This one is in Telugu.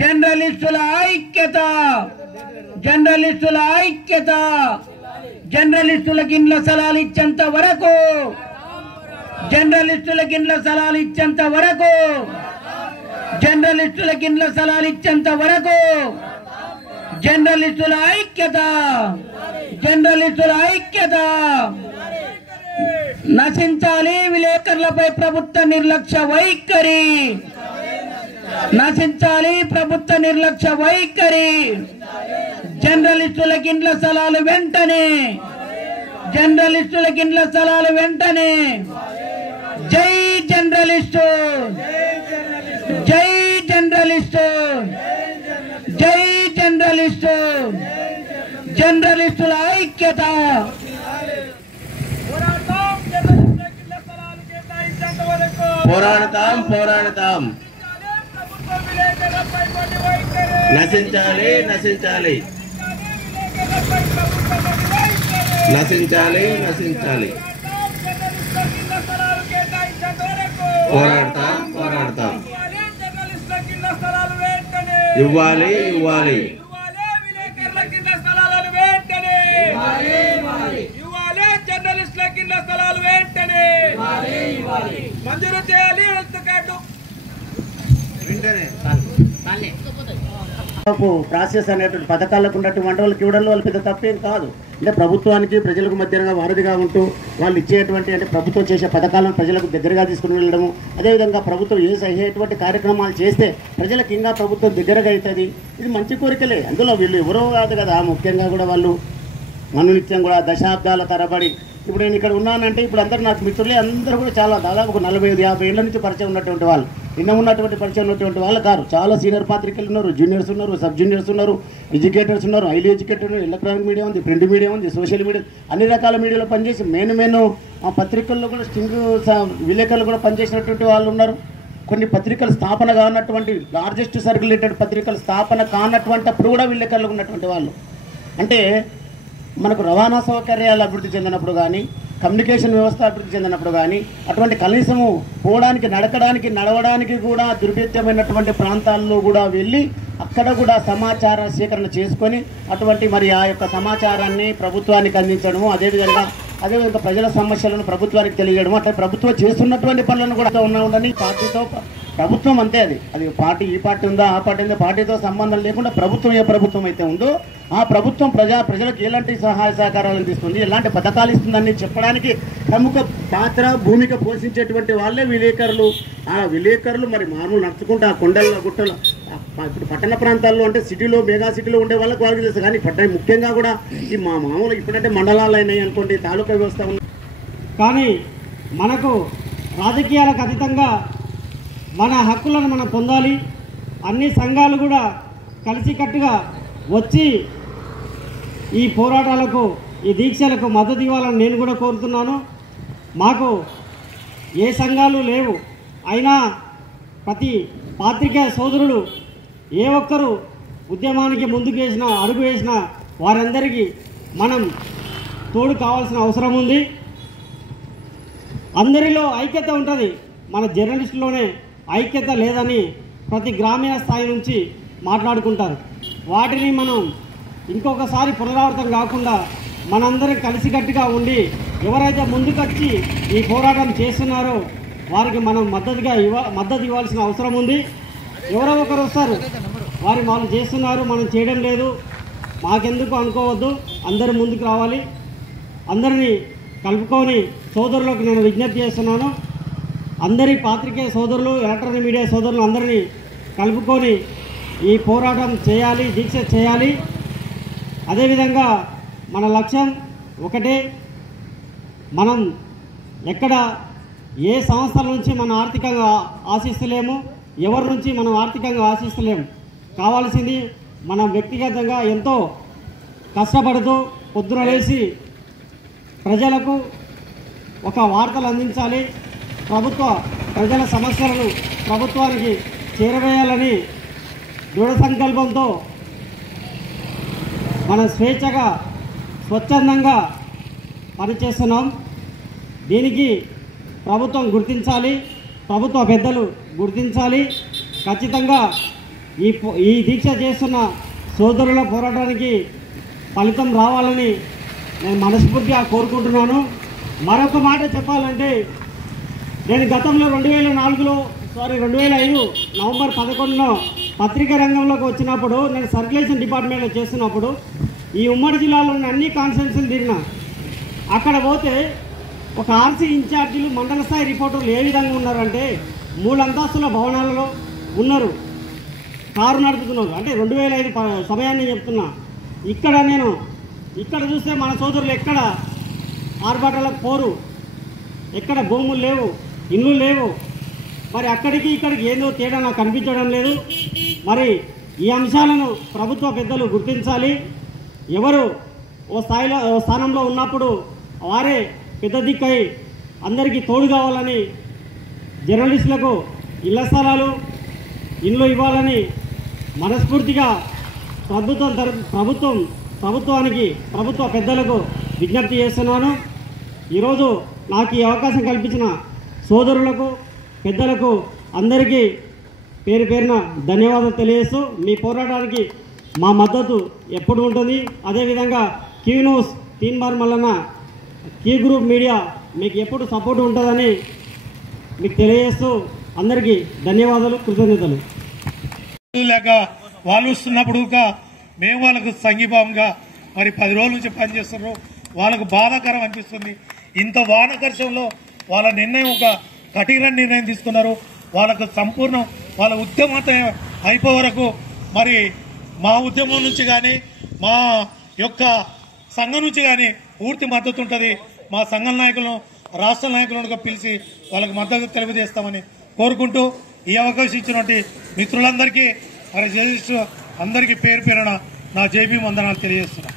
జర్నలిస్టుల ఐక్యత, జర్నలిస్టుల ఐక్యత, జర్నలిస్టులకు ఇండ్ల స్థలాలు ఇచ్చేంత వరకు, జర్నలిస్టులకు ఇండ్ల స్థలాలు ఇచ్చేంత వరకు, జర్నలిస్టులకు ఇండ్ల స్థలాలు ఇచ్చేంత వరకు జర్నలిస్టుల ఐక్యత, జర్నలిస్టుల ఐక్యత. నశించాలి విలేకరులపై ప్రభుత్వ నిర్లక్ష్య వైఖరి, నశించాలి ప్రభుత్వ నిర్లక్ష్య వైఖరి. జర్నలిస్టులకు ఇండ్ల స్థలాలు వెంటనే, జర్నలిస్టులకు ఇండ్ల స్థలాలు వెంటనే. జై జర్నలిస్టు, జై జర్నలిస్టు, జై జర్నలిస్టు, జర్నలిస్టుల ఐక్యత. పోరాడతాం పోరాడతాం, నశించాలి నశించాలి, నశించాలి నశించాలి, పోరాడతాం పోరాడతాం, ఇవ్వాలి ఇవ్వాలి, మంజూరు చేయాలి హెల్త్ కార్డు ప్రాసెస్ అనేటువంటి పథకాలకు ఉన్నటువంటి వాళ్ళకి ఇవ్వడంలో వాళ్ళు పెద్ద తప్పేం కాదు. అంటే ప్రభుత్వానికి ప్రజలకు మధ్యగా వారధిగా ఉంటూ వాళ్ళు ఇచ్చేటువంటి అంటే ప్రభుత్వం చేసే పథకాలను ప్రజలకు దగ్గరగా తీసుకుని వెళ్ళడము, అదేవిధంగా ప్రభుత్వం అయ్యేటువంటి కార్యక్రమాలు చేస్తే ప్రజలకు ఇంకా ప్రభుత్వం దగ్గరగా అవుతుంది. ఇది మంచి కోరికలే. అందులో వీళ్ళు ఎవరో కాదు కదా, ముఖ్యంగా కూడా వాళ్ళు మనునిత్యం కూడా దశాబ్దాల తరబడి ఇప్పుడు నేను ఇక్కడ ఉన్నానంటే ఇప్పుడు అందరూ నాకు మిత్రులే, అందరూ కూడా చాలా దాదాపు ఒక 40-50 ఏళ్ల నుంచి పరిచయం ఉన్నటువంటి వాళ్ళు, నిన్న ఉన్నటువంటి పరిచయం ఉన్నటువంటి వాళ్ళు కాదు. చాలా సీనియర్ పాత్రికలు ఉన్నారు, జూనియర్స్ ఉన్నారు, సబ్ జూనియర్స్ ఉన్నారు, ఎడ్యుకేటర్స్ ఉన్నారు, హైలీ ఎడ్యుకేటెడ్, ఎలక్ట్రానిక్ మీడియా ఉంది, ప్రింట్ మీడియా ఉంది, సోషల్ మీడియా, అన్ని రకాల మీడియాలో పనిచేసి మెయిన్ ఆ పత్రికల్లో కూడా స్టింగ్ విలేకరులు కూడా పనిచేసినటువంటి వాళ్ళు ఉన్నారు. కొన్ని పత్రికలు స్థాపన కానటువంటి లార్జెస్ట్ సర్క్యులేటెడ్ పత్రికలు స్థాపన కానటువంటి అప్పుడు కూడా విలేకరులు ఉన్నటువంటి వాళ్ళు. అంటే మనకు రవాణా సౌకర్యాలు అభివృద్ధి చెందినప్పుడు కానీ, కమ్యూనికేషన్ వ్యవస్థ అభివృద్ధి చెందినప్పుడు కానీ, అటువంటి కనీసము పోవడానికి నడవడానికి కూడా దుర్భేద్యమైనటువంటి ప్రాంతాల్లో కూడా వెళ్ళి అక్కడ కూడా సమాచార సేకరణ చేసుకొని అటువంటి మరి ఆ యొక్క సమాచారాన్ని ప్రభుత్వానికి అందించడము, అదేవిధంగా ప్రజల సమస్యలను ప్రభుత్వానికి తెలియజేయడము, అట్లా ప్రభుత్వం చేస్తున్నటువంటి పనులను కూడా ఉండని పార్టీతో ప్రభుత్వం అంతే. అది పార్టీ ఈ పార్టీ ఉందా ఆ పార్టీ ఉందా పార్టీతో సంబంధం లేకుండా ప్రభుత్వం ఏ ప్రభుత్వం అయితే ఉందో ఆ ప్రభుత్వం ప్రజలకు ఎలాంటి సహాయ సహకారాలు అందిస్తుంది, ఎలాంటి పథకాలు ఇస్తుందని చెప్పడానికి ప్రముఖ పాత్ర భూమిక పోషించేటువంటి వాళ్ళే విలేకరులు. ఆ విలేకరులు మరి మామూలు నడుచుకుంటూ ఆ కొండల గుట్టలు ఇప్పుడు పట్టణ ప్రాంతాల్లో అంటే సిటీలో మెగా సిటీలో ఉండే వాళ్ళకి వాళ్ళకి తెలుసు. కానీ ముఖ్యంగా కూడా ఈ మామూలు ఇప్పుడంటే మండలాలు అయినాయి అనుకోండి, తాలూకా వ్యవస్థ ఉంది. కానీ మనకు రాజకీయాలకు అతీతంగా మన హక్కులను మనం పొందాలి. అన్ని సంఘాలు కూడా కలిసికట్టుగా వచ్చి ఈ పోరాటాలకు ఈ దీక్షలకు మద్దతు ఇవ్వాలని నేను కూడా కోరుతున్నాను. మాకు ఏ సంఘాలు లేవు, అయినా ప్రతి పాత్రికేయ సోదరుడు ఏ ఒక్కరు ఉద్యమానికి ముందుకు అడుగు వేసినా వారందరికీ మనం తోడు కావాల్సిన అవసరం ఉంది. అందరిలో ఐక్యత ఉంటుంది, మన జర్నలిస్టులోనే ఐక్యత లేదని ప్రతి గ్రామీణ స్థాయి నుంచి మాట్లాడుకుంటారు. వాటిని మనం ఇంకొకసారి పునరావృతం కాకుండా మనందరం కలిసికట్టుగా ఉండి ఎవరైతే ముందుకొచ్చి ఈ పోరాటం చేస్తున్నారో వారికి మనం మద్దతు ఇవ్వాల్సిన అవసరం ఉంది. ఎవరో ఒకరు వస్తారు, వాళ్ళు చేస్తున్నారు మనం చేయడం లేదు మాకెందుకు అనుకోవద్దు, అందరూ ముందుకు రావాలి. అందరినీ కలుపుకొని సోదరులకు నేను విజ్ఞప్తి చేస్తున్నాను. అందరి పాత్రికేయ సోదరులు, ఎలక్ట్రానిక్ మీడియా సోదరులు అందరినీ కలుపుకొని ఈ పోరాటం చేయాలి, దీక్ష చేయాలి. అదేవిధంగా మన లక్ష్యం ఒకటే, మనం ఎక్కడ ఏ సంస్థల నుంచి మనం ఆర్థికంగా ఆశిస్తలేము, ఎవరి నుంచి మనం ఆర్థికంగా ఆశిస్తలేము. కావాల్సింది మనం వ్యక్తిగతంగా ఎంతో కష్టపడుతూ పొద్దున లేచి ప్రజలకు ఒక వార్తలు అందించాలి, ప్రజల సమస్యలను ప్రభుత్వానికి చేరవేయాలని దృఢ సంకల్పంతో మనం స్వేచ్ఛగా స్వచ్ఛందంగా పనిచేస్తున్నాం. దీనికి ప్రభుత్వం గుర్తించాలి, ప్రభుత్వ పెద్దలు గుర్తించాలి. ఖచ్చితంగా ఈ దీక్ష చేస్తున్న సోదరుల పోరాటానికి ఫలితం రావాలని నేను మనస్ఫూర్తిగా కోరుకుంటున్నాను. మరొక మాట చెప్పాలంటే, నేను గతంలో 2005 నవంబర్ 11 పత్రికా రంగంలోకి వచ్చినప్పుడు, నేను సర్క్యులేషన్ డిపార్ట్మెంట్లో చేస్తున్నప్పుడు ఈ ఉమ్మడి జిల్లాలోని అన్ని కాన్స్టిట్యున్సీలు తిరిగిన. అక్కడ పోతే ఒక ఆర్సీ ఇన్ఛార్జీలు మండల స్థాయి రిపోర్టర్లు ఏ విధంగా ఉన్నారంటే 3 అంతస్తుల భవనాలలో ఉన్నారు, కారు నడుపుతున్నారు. అంటే 2005 సమయాన్ని చెప్తున్నా. ఇక్కడ చూస్తే మన సోదరులు ఎక్కడ ఆర్భాటాలకు పోరు, ఎక్కడ భూములు లేవు, ఇల్లు లేవు. మరి అక్కడికి ఇక్కడికి ఏదో తేడా నాకు కనిపించడం లేదు. మరి ఈ అంశాలను ప్రభుత్వ పెద్దలు గుర్తించాలి. ఎవరు ఓ స్థానంలో ఉన్నప్పుడు వారే పెద్ద దిక్కై అందరికీ తోడు కావాలని, జర్నలిస్టులకు ఇళ్ల స్థలాలు, ఇండ్లు ఇవ్వాలని మనస్ఫూర్తిగా ప్రభుత్వానికి ప్రభుత్వ పెద్దలకు విజ్ఞప్తి చేస్తున్నాను. ఈరోజు నాకు ఈ అవకాశం కల్పించిన సోదరులకు, పెద్దలకు అందరికీ పేరు పేరున ధన్యవాదాలు తెలియజేస్తూ, మీ పోరాటానికి మా మద్దతు ఎప్పుడు ఉంటుంది. అదేవిధంగా Q news, Teenmaar Mallanna, Q group media మీకు ఎప్పుడు సపోర్ట్ ఉంటుందని మీకు తెలియజేస్తూ అందరికీ ధన్యవాదాలు, కృతజ్ఞతలు. లేక వాళ్ళు వస్తున్నప్పుడు మేము వాళ్ళకు సంఘీభావంగా మరి 10 రోజుల నుంచి పనిచేస్తున్నారు. వాళ్ళకు బాధాకరం అనిపిస్తుంది. ఇంత వానకర్షంలో వాళ్ళ నిర్ణయం ఒక కఠిన నిర్ణయం తీసుకున్నారు. వాళ్ళకు సంపూర్ణం వాళ్ళ ఉద్యమం అయిపోయే వరకు మరి మా ఉద్యమం నుంచి కానీ మా యొక్క సంఘం నుంచి కానీ పూర్తి మద్దతు ఉంటుంది. మా సంఘం నాయకులను, రాష్ట్ర నాయకులను పిలిచి వాళ్ళకి మద్దతు తెలియజేస్తామని కోరుకుంటూ, ఈ అవకాశం ఇచ్చినటువంటి మిత్రులందరికీ మరి జర్నలిస్టు అందరికీ పేరు పేరున నా జేబీ వందనాలు తెలియజేస్తున్నాను.